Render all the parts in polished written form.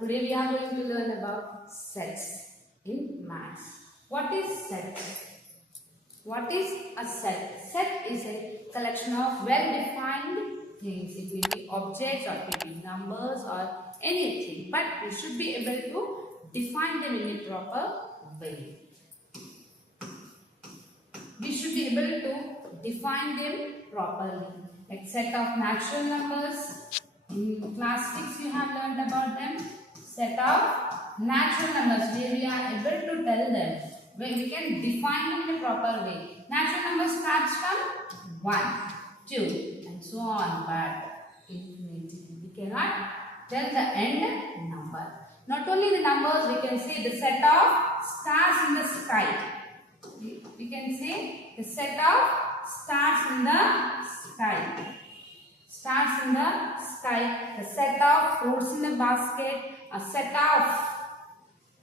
Today we are going to learn about sets in maths. What is set? What is a set? Set is a collection of well-defined things. It will be objects or it will be numbers or anything. But we should be able to define them in a proper way. We should be able to define them properly. Like set of natural numbers. In class 6 you have learned about them. Set of natural numbers where we are able to tell them, where we can define them in a proper way. Natural numbers starts from 1, 2 and so on, but infinity. We cannot tell the end number. Not only the numbers, we can say the set of stars in the sky. We can say the set of stars in the sky. Stars in the sky. The set of fruits in the basket. A set of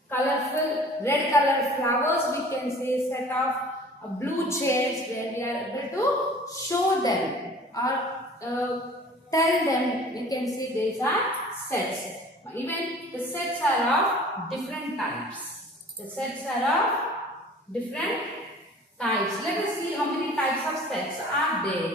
colorful red colored flowers. We can say set of blue chairs where we are able to show them or tell them. We can say these are sets. Even the sets are of different types. The sets are of different types. Let us see how many types of sets are there.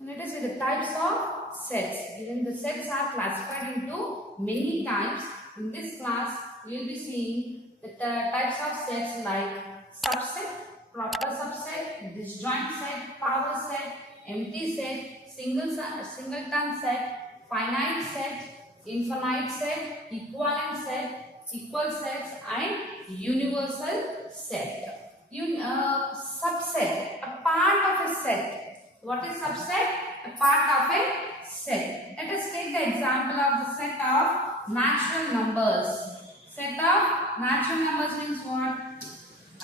Let us see the types of sets. Even the sets are classified into many types. In this class, we will be seeing the types of sets like subset, proper subset, disjoint set, power set, empty set, singleton set, finite set, infinite set, equivalent set, equal sets, and universal set. Subset, a part of a set. What is subset? A part of a set. Let us take the example of the set of natural numbers. Set of natural numbers means what?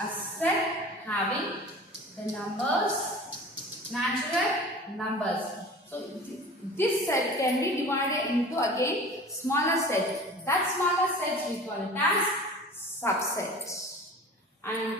A set having the numbers, natural numbers. So this set can be divided into again smaller sets. That smaller sets we call it as subset. And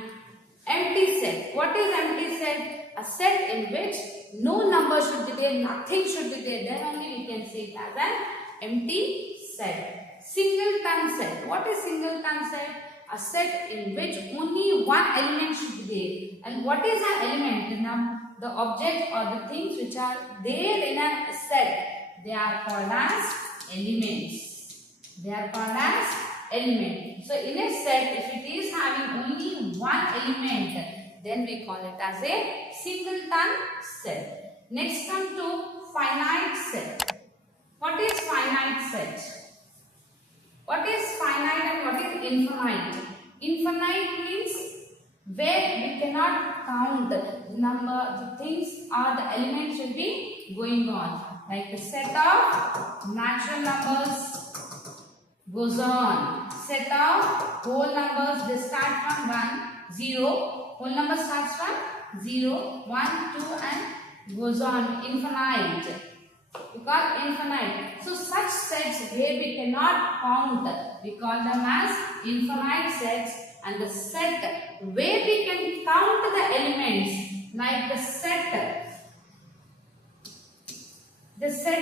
empty set. What is empty set? A set in which no number should be there, nothing should be there. Then only we can say it as an empty set. Singleton set. What is singleton set? A set in which only one element should be there. And what is an element? The object or the things which are there in a set, they are called as elements. They are called as elements. So in a set, if it is having only one element, then we call it as a singleton set. Next come to finite set. What is finite set? What is finite and what is infinite? Infinite means where we cannot count the number, the things or the elements will be going on. Like the set of natural numbers goes on. Set of whole numbers, they start from 1, 0. Whole number starts from 0, 1, 2 and goes on. Infinite. We call infinite. So such sets where we cannot count, we call them as infinite sets. And the set where we can count the elements, like the set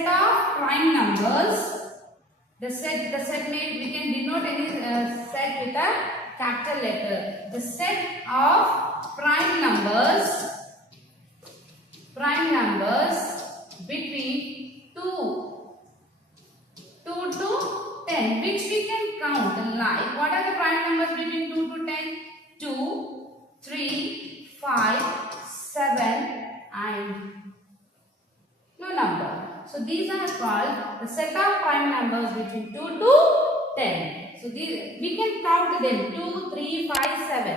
of prime numbers. The set we can denote any set with a capital letter. The set of prime numbers between 2 to 10, which we can count. Like, what are the prime numbers between 2 to 10? 2, 3, 5, 7 and no number. So these are called the set of prime numbers between 2 to 10. So these we can count them 2, 3, 5, 7.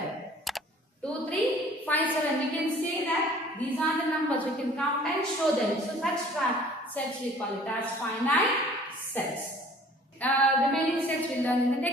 2, 3, 5, 7. We can say that these are the numbers. We can count and show them. So such sets we call it as finite sets. Remaining sets we learn in the next.